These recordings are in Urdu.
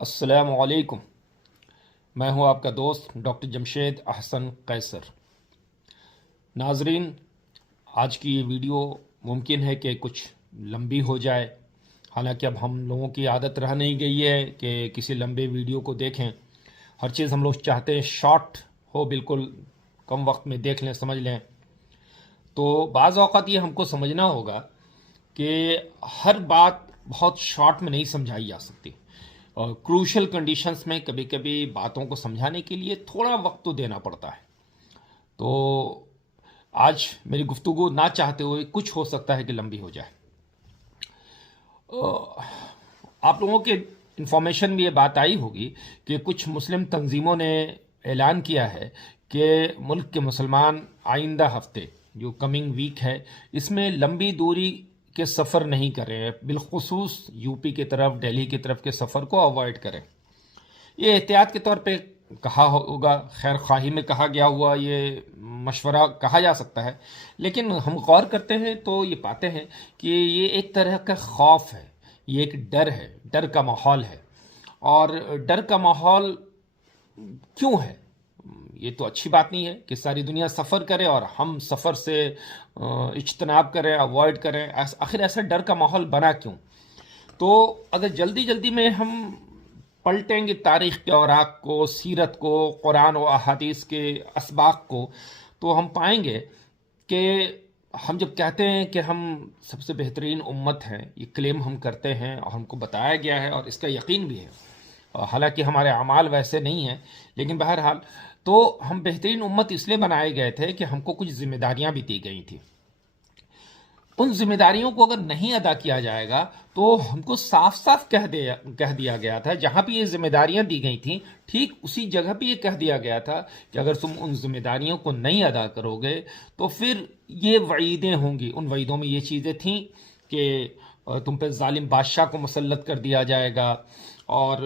السلام علیکم۔ میں ہوں آپ کا دوست ڈاکٹر جمشید احسن قیصر۔ ناظرین، آج کی یہ ویڈیو ممکن ہے کہ کچھ لمبی ہو جائے، حالانکہ اب ہم لوگوں کی عادت رہ نہیں گئی ہے کہ کسی لمبے ویڈیو کو دیکھیں۔ ہر چیز ہم لوگ چاہتے ہیں شارٹ ہو، بالکل کم وقت میں دیکھ لیں، سمجھ لیں۔ تو بعض اوقات یہ ہم کو سمجھنا ہوگا کہ ہر بات بہت شارٹ میں نہیں سمجھائی جا سکتی، اور کروشل کنڈیشنز میں کبھی کبھی باتوں کو سمجھانے کے لیے تھوڑا وقت تو دینا پڑتا ہے۔ تو آج میری گفتگو نہ چاہتے ہوئے کچھ ہو سکتا ہے کہ لمبی ہو جائے۔ آپ لوگوں کے انفارمیشن میں یہ بات آئی ہوگی کہ کچھ مسلم تنظیموں نے اعلان کیا ہے کہ ملک کے مسلمان آئندہ ہفتے جو کمنگ ویک ہے اس میں لمبی دوری کے سفر نہیں کریں، بالخصوص یو پی کی طرف، دہلی کی طرف کے سفر کو اوائڈ کریں۔ یہ احتیاط کے طور پہ کہا ہوگا، خیر خواہی میں کہا گیا ہوا یہ مشورہ کہا جا سکتا ہے، لیکن ہم غور کرتے ہیں تو یہ پاتے ہیں کہ یہ ایک طرح کا خوف ہے، یہ ایک ڈر ہے، ڈر کا ماحول ہے۔ اور ڈر کا ماحول کیوں ہے؟ یہ تو اچھی بات نہیں ہے کہ ساری دنیا سفر کرے اور ہم سفر سے اجتناب کریں، اوائڈ کریں۔ آخر ایسا ڈر کا ماحول بنا کیوں؟ تو اگر جلدی جلدی میں ہم پلٹیں گے تاریخ کے اوراق کو، سیرت کو، قرآن و احادیث کے اسباق کو، تو ہم پائیں گے کہ ہم جب کہتے ہیں کہ ہم سب سے بہترین امت ہیں، یہ کلیم ہم کرتے ہیں اور ہم کو بتایا گیا ہے اور اس کا یقین بھی ہے، حالانکہ ہمارے اعمال ویسے نہیں ہیں، لیکن بہرحال تو ہم بہترین امت اس لیے بنائے گئے تھے کہ ہم کو کچھ ذمہ داریاں بھی دی گئی تھیں۔ ان ذمہ داریوں کو اگر نہیں ادا کیا جائے گا تو ہم کو صاف صاف کہہ دیا گیا تھا، جہاں پہ یہ ذمہ داریاں دی گئی تھیں ٹھیک اسی جگہ پہ یہ کہہ دیا گیا تھا کہ اگر تم ان ذمہ داریوں کو نہیں ادا کرو گے تو پھر یہ وعیدیں ہوں گی۔ ان وعیدوں میں یہ چیزیں تھیں کہ تم پہ ظالم بادشاہ کو مسلط کر دیا جائے گا، اور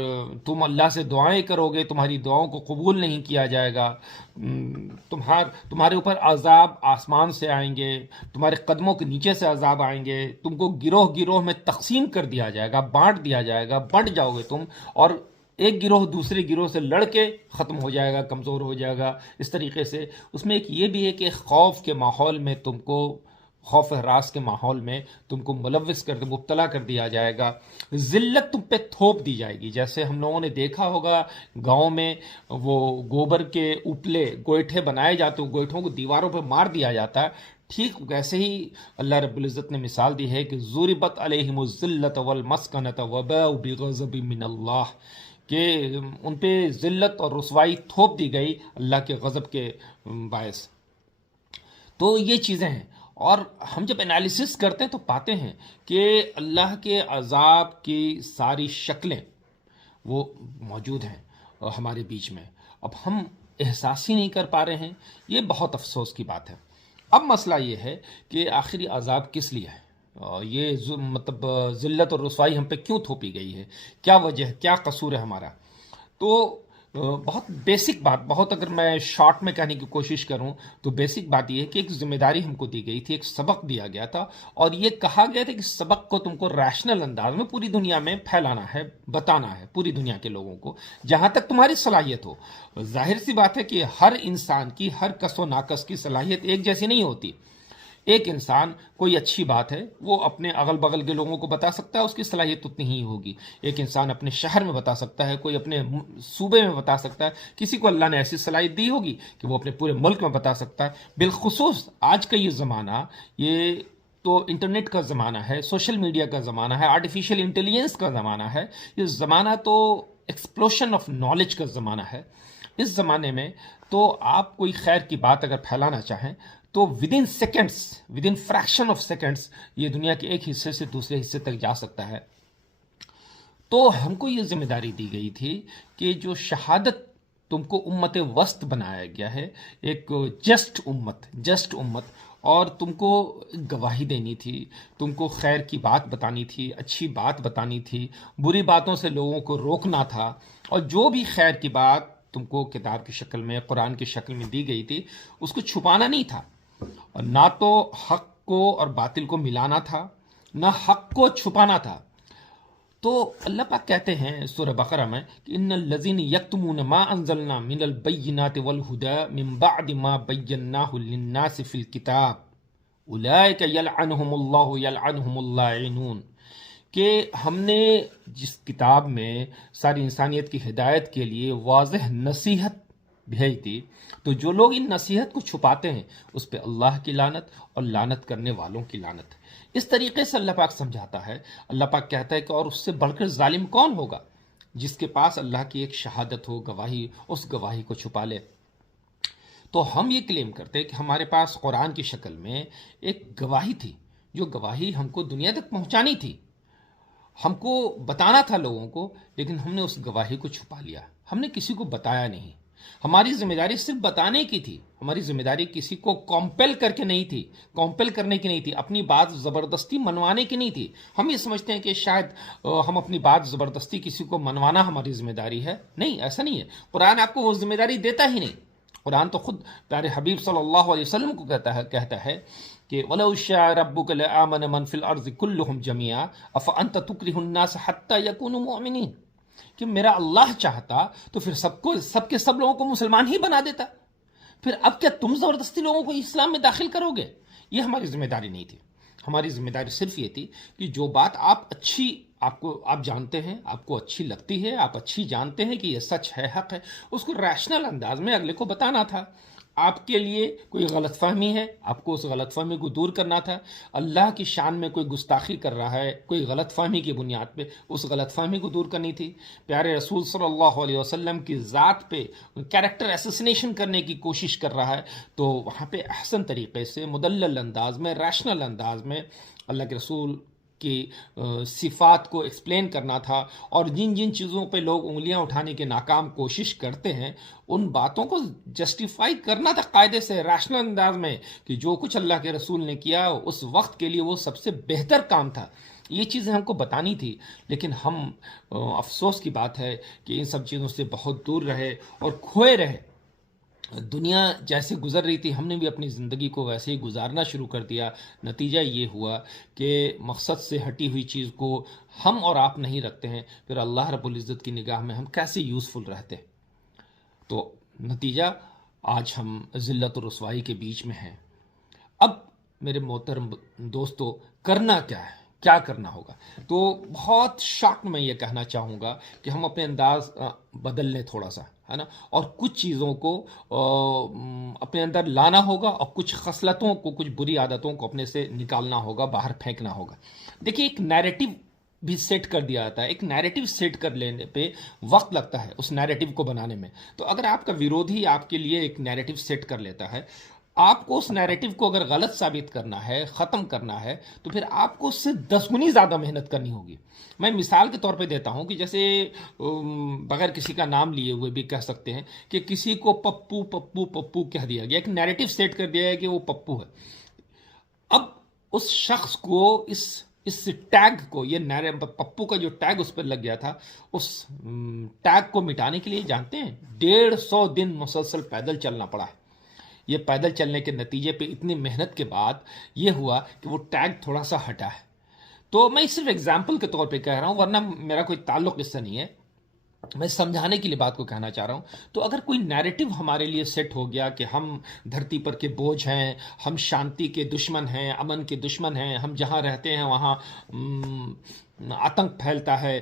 تم اللہ سے دعائیں کرو گے، تمہاری دعاؤں کو قبول نہیں کیا جائے گا، تمہارے اوپر عذاب آسمان سے آئیں گے، تمہارے قدموں کے نیچے سے عذاب آئیں گے، تم کو گروہ گروہ میں تقسیم کر دیا جائے گا، بانٹ دیا جائے گا، بٹ جاؤ گے تم، اور ایک گروہ دوسرے گروہ سے لڑ کے ختم ہو جائے گا، کمزور ہو جائے گا۔ اس طریقے سے اس میں ایک یہ بھی ہے کہ خوف کے ماحول میں تم کو، خوف ہراس کے ماحول میں تم کو ملوث کر مبتلا کر دیا جائے گا، ذلت تم پہ تھوپ دی جائے گی۔ جیسے ہم لوگوں نے دیکھا ہوگا گاؤں میں وہ گوبر کے اوپلے گوئٹھے بنائے جاتے، گوئٹھوں کو دیواروں پہ مار دیا جاتا ہے، ٹھیک ویسے ہی اللہ رب العزت نے مثال دی ہے کہ ضربت علیہم الذلۃ والمسکنۃ وباؤوا بغضب من اللہ، کہ ان پہ ذلت اور رسوائی تھوپ دی گئی اللہ کے غضب کے باعث۔ تو یہ چیزیں ہیں، اور ہم جب انالیسس کرتے ہیں تو پاتے ہیں کہ اللہ کے عذاب کی ساری شکلیں وہ موجود ہیں ہمارے بیچ میں، اب ہم احساس ہی نہیں کر پا رہے ہیں۔ یہ بہت افسوس کی بات ہے۔ اب مسئلہ یہ ہے کہ آخری عذاب کس لیے ہے، یہ مطلب ذلت اور رسوائی ہم پہ کیوں تھوپی گئی ہے، کیا وجہ ہے، کیا قصور ہے ہمارا؟ تو بہت بیسک بات، بہت اگر میں شارٹ میں کہنے کی کوشش کروں تو بیسک بات یہ ہے کہ ایک ذمہ داری ہم کو دی گئی تھی، ایک سبق دیا گیا تھا، اور یہ کہا گیا تھا کہ سبق کو تم کو ریشنل انداز میں پوری دنیا میں پھیلانا ہے، بتانا ہے پوری دنیا کے لوگوں کو جہاں تک تمہاری صلاحیت ہو۔ ظاہر سی بات ہے کہ ہر انسان کی، ہر کس و ناقص کی صلاحیت ایک جیسی نہیں ہوتی۔ ایک انسان کوئی اچھی بات ہے وہ اپنے اغل بغل کے لوگوں کو بتا سکتا ہے، اس کی صلاحیت اتنی ہی ہوگی۔ ایک انسان اپنے شہر میں بتا سکتا ہے، کوئی اپنے صوبے میں بتا سکتا ہے، کسی کو اللہ نے ایسی صلاحیت دی ہوگی کہ وہ اپنے پورے ملک میں بتا سکتا ہے۔ بالخصوص آج کا یہ زمانہ، یہ تو انٹرنیٹ کا زمانہ ہے، سوشل میڈیا کا زمانہ ہے، آرٹیفیشل انٹیلیجنس کا زمانہ ہے، یہ زمانہ تو ایکسپلوشن آف نالج کا زمانہ ہے۔ اس زمانے میں تو آپ کوئی خیر کی بات اگر پھیلانا چاہیں تو within seconds, within fraction of seconds یہ دنیا کے ایک حصے سے دوسرے حصے تک جا سکتا ہے۔ تو ہم کو یہ ذمہ داری دی گئی تھی کہ جو شہادت تم کو امت وسط بنایا گیا ہے، ایک جسٹ امت، اور تم کو گواہی دینی تھی، تم کو خیر کی بات بتانی تھی، اچھی بات بتانی تھی، بری باتوں سے لوگوں کو روکنا تھا، اور جو بھی خیر کی بات تم کو کتاب کی شکل میں، قرآن کی شکل میں دی گئی تھی اس کو چھپانا نہیں تھا، اور نہ تو حق کو اور باطل کو ملانا تھا، نہ حق کو چھپانا تھا۔ تو اللہ پاک کہتے ہیں سورہ بقرہ میں کہ ان الذین یکتمون ما انزلنا من البینات والہدی من بعد ما بیناہ للناس فی الکتاب اولئک یلعنہم اللہ یلعنہم اللاعنون، کہ ہم نے جس کتاب میں ساری انسانیت کی ہدایت کے لیے واضح نصیحت بھیج دی، تو جو لوگ ان نصیحت کو چھپاتے ہیں اس پہ اللہ کی لعنت اور لعنت کرنے والوں کی لعنت ہے۔ اس طریقے سے اللہ پاک سمجھاتا ہے۔ اللہ پاک کہتا ہے کہ اور اس سے بڑھ کر ظالم کون ہوگا جس کے پاس اللہ کی ایک شہادت ہو، گواہی، اس گواہی کو چھپا لے۔ تو ہم یہ کلیم کرتے ہیں کہ ہمارے پاس قرآن کی شکل میں ایک گواہی تھی، جو گواہی ہم کو دنیا تک پہنچانی تھی، ہم کو بتانا تھا لوگوں کو، لیکن ہم نے اس گواہی کو چھپا لیا، ہم نے کسی کو بتایا نہیں۔ ہماری ذمہ داری صرف بتانے کی تھی، ہماری ذمہ داری کسی کو کمپیل کر کے نہیں تھی، کمپیل کرنے کی نہیں تھی، اپنی بات زبردستی منوانے کی نہیں تھی۔ ہم یہ سمجھتے ہیں کہ شاید ہم اپنی بات زبردستی کسی کو منوانا ہماری ذمہ داری ہے، نہیں، ایسا نہیں ہے۔ قرآن آپ کو وہ ذمہ داری دیتا ہی نہیں۔ قرآن تو خود پیارے حبیب صلی اللہ علیہ وسلم کو کہتا ہے کہ وَلَوْ شَاءَ رَبُّكَ لَآمَنَ مَنْ فِي الْأَرْضِ كُلُّهُمْ جَمِيعًا أَفَأَنْتَ تُكْرِهُ النَّاسَ حَتَّى يَكُونُوا مُؤْمِنِينَ، کہ میرا اللہ چاہتا تو پھر سب کے سب لوگوں کو مسلمان ہی بنا دیتا، پھر اب کیا تم زبردستی لوگوں کو اسلام میں داخل کرو گے؟ یہ ہماری ذمہ داری نہیں تھی۔ ہماری ذمہ داری صرف یہ تھی کہ جو بات آپ جانتے ہیں، آپ کو اچھی لگتی ہے، آپ اچھی جانتے ہیں کہ یہ سچ ہے، حق ہے، اس کو ریشنل انداز میں اگلے کو بتانا تھا۔ آپ کے لیے کوئی غلط فہمی ہے، آپ کو اس غلط فہمی کو دور کرنا تھا۔ اللہ کی شان میں کوئی گستاخی کر رہا ہے کوئی غلط فہمی کی بنیاد پہ، اس غلط فہمی کو دور کرنی تھی۔ پیارے رسول صلی اللہ علیہ وسلم کی ذات پہ کیریکٹر اسیسینیشن کرنے کی کوشش کر رہا ہے، تو وہاں پہ احسن طریقے سے مدلل انداز میں، ریشنل انداز میں اللہ کے رسول کی صفات کو ایکسپلین کرنا تھا، اور جن جن چیزوں پہ لوگ انگلیاں اٹھانے کی ناکام کوشش کرتے ہیں ان باتوں کو جسٹیفائی کرنا تھا قاعدے سے، ریشنل انداز میں، کہ جو کچھ اللہ کے رسول نے کیا اس وقت کے لیے وہ سب سے بہتر کام تھا۔ یہ چیزیں ہم کو بتانی تھی، لیکن ہم افسوس کی بات ہے کہ ان سب چیزوں سے بہت دور رہے اور کھوئے رہے۔ دنیا جیسے گزر رہی تھی ہم نے بھی اپنی زندگی کو ویسے ہی گزارنا شروع کر دیا۔ نتیجہ یہ ہوا کہ مقصد سے ہٹی ہوئی چیز کو ہم اور آپ نہیں رکھتے ہیں، پھر اللہ رب العزت کی نگاہ میں ہم کیسے یوزفل رہتے۔ تو نتیجہ آج ہم ذلت و رسوائی کے بیچ میں ہیں۔ اب میرے محترم دوستو، کرنا کیا ہے، کیا کرنا ہوگا؟ تو بہت شارٹ میں یہ کہنا چاہوں گا کہ ہم اپنے انداز بدل لیں تھوڑا سا، ہے نا، اور کچھ چیزوں کو اپنے اندر لانا ہوگا، اور کچھ خصلتوں کو، کچھ بری عادتوں کو اپنے سے نکالنا ہوگا، باہر پھینکنا ہوگا۔ دیکھیے، ایک نیریٹو بھی سیٹ کر دیا جاتا ہے، ایک نیریٹو سیٹ کر لینے پہ وقت لگتا ہے اس نیریٹو کو بنانے میں۔ تو اگر آپ کا ویرودھی آپ کے لیے ایک نیریٹو سیٹ کر لیتا ہے، آپ کو اس نیریٹو کو اگر غلط ثابت کرنا ہے، ختم کرنا ہے، تو پھر آپ کو اس سے 10 گنی زیادہ محنت کرنی ہوگی۔ میں مثال کے طور پہ دیتا ہوں کہ جیسے بغیر کسی کا نام لیے ہوئے بھی کہہ سکتے ہیں کہ کسی کو پپو پپو پپو کہہ دیا گیا، ایک نیریٹو سیٹ کر دیا ہے کہ وہ پپو ہے۔ اب اس شخص کو اس ٹیگ کو، یہ پپو کا جو ٹیگ اس پر لگ گیا تھا، اس ٹیگ کو مٹانے کے لیے جانتے ہیں 150 دن مسلسل پیدل چلنا پڑا ہے۔ یہ پیدل چلنے کے نتیجے پہ اتنی محنت کے بعد یہ ہوا کہ وہ ٹیگ تھوڑا سا ہٹا ہے۔ تو میں صرف ایگزامپل کے طور پہ کہہ رہا ہوں، ورنہ میرا کوئی تعلق اس سے نہیں ہے، میں سمجھانے کے لیے بات کو کہنا چاہ رہا ہوں۔ تو اگر کوئی نیریٹو ہمارے لیے سیٹ ہو گیا کہ ہم دھرتی پر کے بوجھ ہیں، ہم شانتی کے دشمن ہیں، امن کے دشمن ہیں، ہم جہاں رہتے ہیں وہاں آتنک پھیلتا ہے،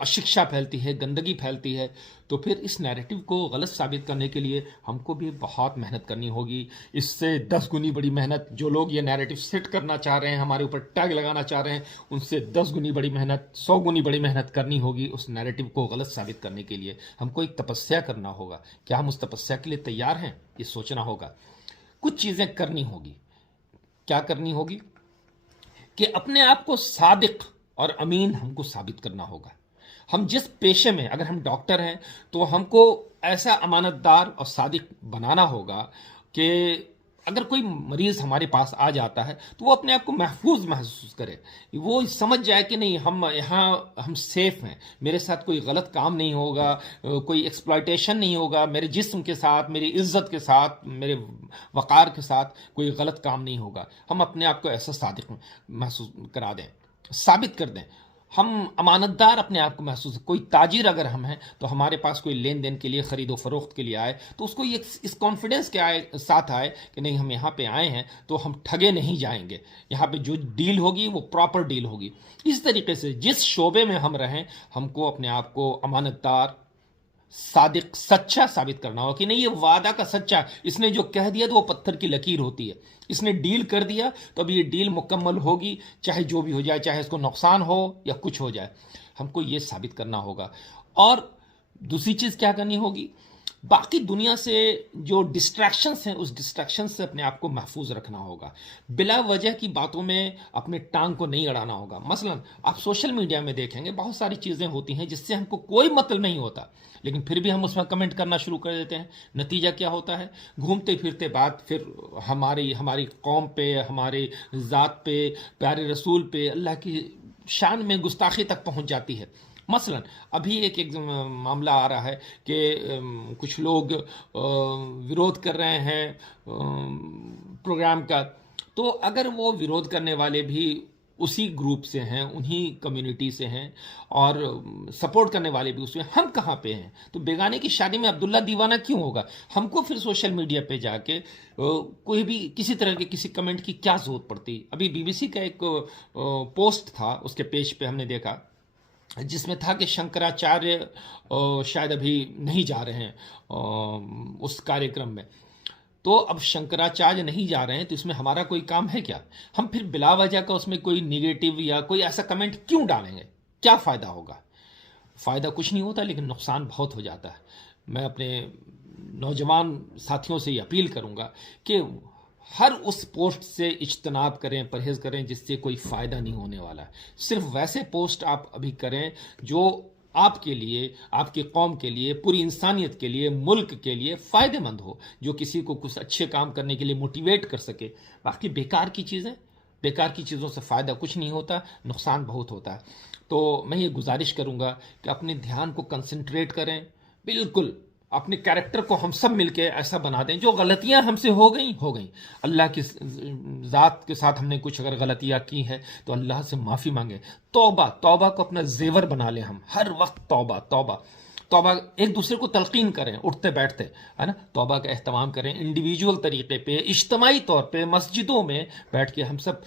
اشکشا پھیلتی ہے، گندگی پھیلتی ہے، تو پھر اس نیریٹو کو غلط ثابت کرنے کے لیے ہم کو بھی بہت محنت کرنی ہوگی۔ اس سے 10 گنی بڑی محنت، جو لوگ یہ نیریٹو سیٹ کرنا چاہ رہے ہیں، ہمارے اوپر ٹیگ لگانا چاہ رہے ہیں، ان سے 10 گنی بڑی محنت، 100 گنی بڑی محنت کرنی ہوگی اس نیریٹو کو غلط ثابت کرنے کے لیے۔ ہم کو ایک تپسیا کرنا ہوگا۔ کیا ہم اس تپسیا کے لیے تیار ہیں؟ یہ سوچنا ہوگا۔ کچھ چیزیں کرنی ہوگی۔ کیا کرنی ہوگی؟ کہ اپنے آپ کو صادق اور امین ہم کو ثابت کرنا ہوگا۔ ہم جس پیشے میں، اگر ہم ڈاکٹر ہیں تو ہم کو ایسا امانت دار اور صادق بنانا ہوگا کہ اگر کوئی مریض ہمارے پاس آ جاتا ہے تو وہ اپنے آپ کو محفوظ محسوس کرے، وہ سمجھ جائے کہ نہیں، ہم سیف ہیں، میرے ساتھ کوئی غلط کام نہیں ہوگا، کوئی ایکسپلائٹیشن نہیں ہوگا، میرے جسم کے ساتھ، میری عزت کے ساتھ، میرے وقار کے ساتھ کوئی غلط کام نہیں ہوگا۔ ہم اپنے آپ کو ایسا صادق محسوس کرا دیں، ثابت کر دیں۔ ہم امانت دار اپنے آپ کو محسوس، کوئی تاجر اگر ہم ہیں تو ہمارے پاس کوئی لین دین کے لیے، خرید و فروخت کے لیے آئے تو اس کو یہ اس کانفیڈنس کے ساتھ آئے کہ نہیں، ہم یہاں پہ آئے ہیں تو ہم ٹھگے نہیں جائیں گے، یہاں پہ جو ڈیل ہوگی وہ پراپر ڈیل ہوگی۔ اس طریقے سے جس شعبے میں ہم رہیں، ہم کو اپنے آپ کو امانت دار، صادق، سچا ثابت کرنا ہوگا کہ نہیں، یہ وعدہ کا سچا، اس نے جو کہہ دیا تو وہ پتھر کی لکیر ہوتی ہے، اس نے ڈیل کر دیا تو اب یہ ڈیل مکمل ہوگی، چاہے جو بھی ہو جائے، چاہے اس کو نقصان ہو یا کچھ ہو جائے، ہم کو یہ ثابت کرنا ہوگا۔ اور دوسری چیز کیا کرنی ہوگی، باقی دنیا سے جو ڈسٹریکشنز ہیں اس ڈسٹریکشن سے اپنے آپ کو محفوظ رکھنا ہوگا، بلا وجہ کی باتوں میں اپنے ٹانگ کو نہیں اڑانا ہوگا۔ مثلا آپ سوشل میڈیا میں دیکھیں گے بہت ساری چیزیں ہوتی ہیں جس سے ہم کو کوئی مطلب نہیں ہوتا، لیکن پھر بھی ہم اس میں کمنٹ کرنا شروع کر دیتے ہیں۔ نتیجہ کیا ہوتا ہے، گھومتے پھرتے بات پھر ہماری قوم پہ، ہمارے ذات پہ، پیارے رسول پہ، اللہ کی شان میں گستاخی تک پہنچ جاتی ہے۔ مثلا ابھی ایک معاملہ آ رہا ہے کہ کچھ لوگ ورودھ کر رہے ہیں پروگرام کا، تو اگر وہ ورودھ کرنے والے بھی اسی گروپ سے ہیں، انہی کمیونٹی سے ہیں، اور سپورٹ کرنے والے بھی اس میں، ہم کہاں پہ ہیں؟ تو بیگانے کی شادی میں عبداللہ دیوانہ کیوں ہوگا؟ ہم کو پھر سوشل میڈیا پہ جا کے کوئی بھی کسی طرح کے کسی کمنٹ کی کیا ضرورت پڑتی؟ ابھی بی بی سی کا ایک پوسٹ تھا، اس کے پیج پہ ہم نے دیکھا جس میں تھا کہ شنکراچاریہ شاید ابھی نہیں جا رہے ہیں اس کاریہ میں، تو اب شنکراچاریہ نہیں جا رہے ہیں تو اس میں ہمارا کوئی کام ہے کیا؟ ہم پھر بلا وجہ کا اس میں کوئی نیگیٹو یا کوئی ایسا کمنٹ کیوں ڈالیں گے؟ کیا فائدہ ہوگا؟ فائدہ کچھ نہیں ہوتا، لیکن نقصان بہت ہو جاتا ہے۔ میں اپنے نوجوان ساتھیوں سے یہ اپیل کروں گا کہ ہر اس پوسٹ سے اجتناب کریں، پرہیز کریں جس سے کوئی فائدہ نہیں ہونے والا ہے۔ صرف ویسے پوسٹ آپ ابھی کریں جو آپ کے لیے، آپ کی قوم کے لیے، پوری انسانیت کے لیے، ملک کے لیے فائدہ مند ہو، جو کسی کو کچھ اچھے کام کرنے کے لیے موٹیویٹ کر سکے۔ باقی بیکار کی چیزوں سے فائدہ کچھ نہیں ہوتا، نقصان بہت ہوتا ہے۔ تو میں یہ گزارش کروں گا کہ اپنے دھیان کو کنسنٹریٹ کریں، بالکل اپنے کیریکٹر کو ہم سب مل کے ایسا بنا دیں، جو غلطیاں ہم سے ہو گئیں، اللہ کی ذات کے ساتھ ہم نے کچھ اگر غلطیاں کی ہیں تو اللہ سے معافی مانگیں، توبہ کو اپنا زیور بنا لیں، ہم ہر وقت توبہ ایک دوسرے کو تلقین کریں، اٹھتے بیٹھتے، ہے نا، توبہ کا اہتمام کریں، انڈیویجول طریقے پہ، اجتماعی طور پہ مسجدوں میں بیٹھ کے ہم سب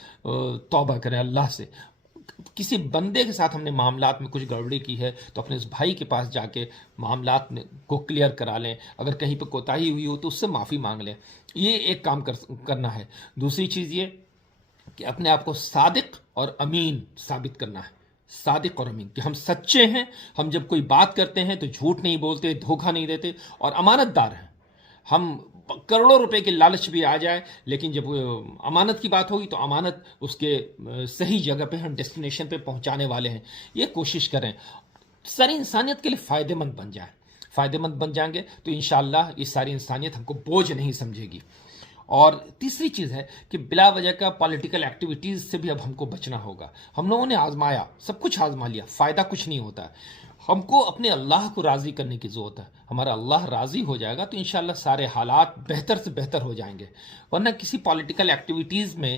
توبہ کریں اللہ سے۔ کسی بندے کے ساتھ ہم نے معاملات میں کچھ گڑبڑی کی ہے تو اپنے اس بھائی کے پاس جا کے معاملات کو کلیئر کرا لیں، اگر کہیں پہ کوتاہی ہوئی ہو تو اس سے معافی مانگ لیں، یہ ایک کام کرنا ہے۔ دوسری چیز یہ کہ اپنے آپ کو صادق اور امین ثابت کرنا ہے، صادق اور امین، کہ ہم سچے ہیں، ہم جب کوئی بات کرتے ہیں تو جھوٹ نہیں بولتے، دھوکہ نہیں دیتے، اور امانت دار ہیں۔ ہم کروڑوں روپے کے لالچ بھی آ جائے، لیکن جب امانت کی بات ہوگی تو امانت اس کے صحیح جگہ پہ ہم ڈیسٹینیشن پہ پہنچانے والے ہیں۔ یہ کوشش کریں ساری انسانیت کے لیے فائدہ مند بن جائیں گے تو انشاءاللہ یہ ساری انسانیت ہم کو بوجھ نہیں سمجھے گی۔ اور تیسری چیز ہے کہ بلا وجہ کا پولیٹیکل ایکٹیویٹیز سے بھی اب ہم کو بچنا ہوگا۔ ہم لوگوں نے آزمایا، سب کچھ آزما لیا، فائدہ کچھ نہیں ہوتا ہے۔ ہم کو اپنے اللہ کو راضی کرنے کی ضرورت ہے، ہمارا اللہ راضی ہو جائے گا تو انشاءاللہ سارے حالات بہتر سے بہتر ہو جائیں گے، ورنہ کسی پولیٹیکل ایکٹیویٹیز میں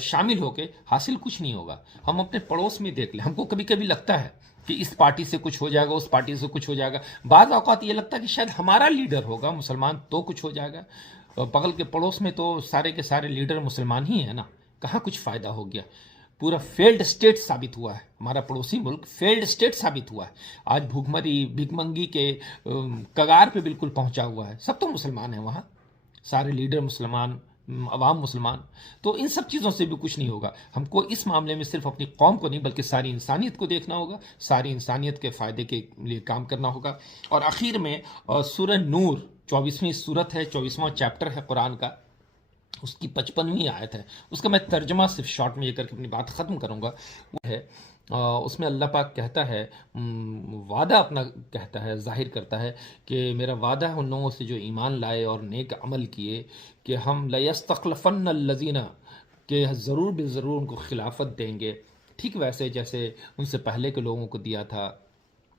شامل ہو کے حاصل کچھ نہیں ہوگا۔ ہم اپنے پڑوس میں دیکھ لیں، ہم کو کبھی کبھی لگتا ہے کہ اس پارٹی سے کچھ ہو جائے گا، اس پارٹی سے کچھ ہو جائے گا، بعض اوقات یہ لگتا ہے کہ شاید ہمارا لیڈر ہوگا مسلمان تو کچھ ہو جائے گا، بغل کے پڑوس میں تو سارے کے سارے لیڈر مسلمان ہی ہیں نا، کہاں کچھ فائدہ ہو گیا؟ پورا فیلڈ اسٹیٹ ثابت ہوا ہے، ہمارا پڑوسی ملک فیلڈ اسٹیٹ ثابت ہوا ہے، آج بھیک منگی کے کگار پہ بالکل پہنچا ہوا ہے۔ سب تو مسلمان ہیں وہاں، سارے لیڈر مسلمان، عوام مسلمان، تو ان سب چیزوں سے بھی کچھ نہیں ہوگا۔ ہم کو اس معاملے میں صرف اپنی قوم کو نہیں بلکہ ساری انسانیت کو دیکھنا ہوگا، ساری انسانیت کے فائدے کے لیے کام کرنا ہوگا۔ اور آخر میں سورہ نور 24ویں سورت ہے، 24واں چیپٹر ہے قرآن کا، اس کی 55ویں آیت ہے، اس کا میں ترجمہ صرف شارٹ میں یہ کر کے اپنی بات ختم کروں گا۔ وہ ہے اس میں اللہ پاک کہتا ہے، وعدہ اپنا کہتا ہے، ظاہر کرتا ہے کہ میرا وعدہ ہے ان لوگوں سے جو ایمان لائے اور نیک عمل کیے کہ ہم لَيَسْتَخْلَفَنَّ الَّذِينَ، کہ ضرور بے ضرور ان کو خلافت دیں گے، ٹھیک ویسے جیسے ان سے پہلے کے لوگوں کو دیا تھا،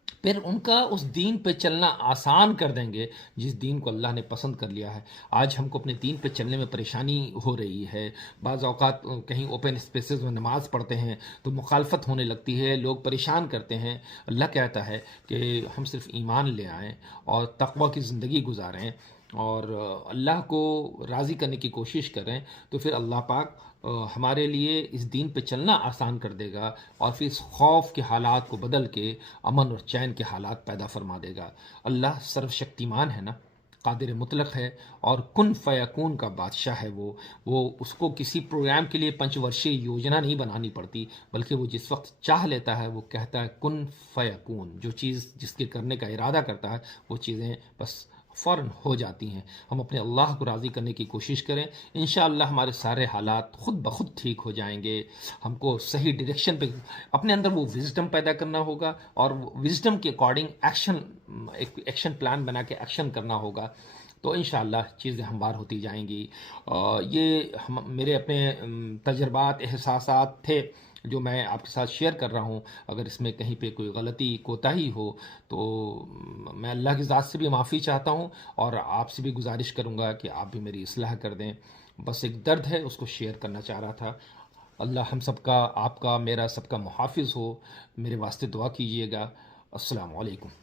پھر ان کا اس دین پہ چلنا آسان کر دیں گے جس دین کو اللہ نے پسند کر لیا ہے۔ آج ہم کو اپنے دین پہ چلنے میں پریشانی ہو رہی ہے، بعض اوقات کہیں اوپن اسپیسز میں نماز پڑھتے ہیں تو مخالفت ہونے لگتی ہے، لوگ پریشان کرتے ہیں۔ اللہ کہتا ہے کہ ہم صرف ایمان لے آئیں اور تقوی کی زندگی گزاریں اور اللہ کو راضی کرنے کی کوشش کریں، تو پھر اللہ پاک ہمارے لیے اس دین پہ چلنا آسان کر دے گا اور پھر اس خوف کے حالات کو بدل کے امن اور چین کے حالات پیدا فرما دے گا۔ اللہ سرو شکتیمان ہے نا، قادر مطلق ہے اور کن فیکون کا بادشاہ ہے۔ وہ اس کو کسی پروگرام کے لیے پنچ ورشی یوجنا نہیں بنانی پڑتی، بلکہ وہ جس وقت چاہ لیتا ہے وہ کہتا ہے کن فیکون، جو چیز جس کے کرنے کا ارادہ کرتا ہے وہ چیزیں بس فوراً ہو جاتی ہیں۔ ہم اپنے اللہ کو راضی کرنے کی کوشش کریں، انشاءاللہ ہمارے سارے حالات خود بخود ٹھیک ہو جائیں گے۔ ہم کو صحیح ڈائریکشن پہ اپنے اندر وہ وزڈم پیدا کرنا ہوگا اور وزڈم کے اکارڈنگ ایک ایکشن پلان بنا کے ایکشن کرنا ہوگا، تو انشاءاللہ چیزیں ہموار ہوتی جائیں گی۔ یہ میرے اپنے تجربات، احساسات تھے جو میں آپ کے ساتھ شیئر کر رہا ہوں۔ اگر اس میں کہیں پہ کوئی غلطی کوتاہی ہو تو میں اللہ کی ذات سے بھی معافی چاہتا ہوں اور آپ سے بھی گزارش کروں گا کہ آپ بھی میری اصلاح کر دیں۔ بس ایک درد ہے، اس کو شیئر کرنا چاہ رہا تھا۔ اللہ ہم سب کا، آپ کا، میرا سب کا محافظ ہو۔ میرے واسطے دعا کیجیے گا۔ السلام علیکم۔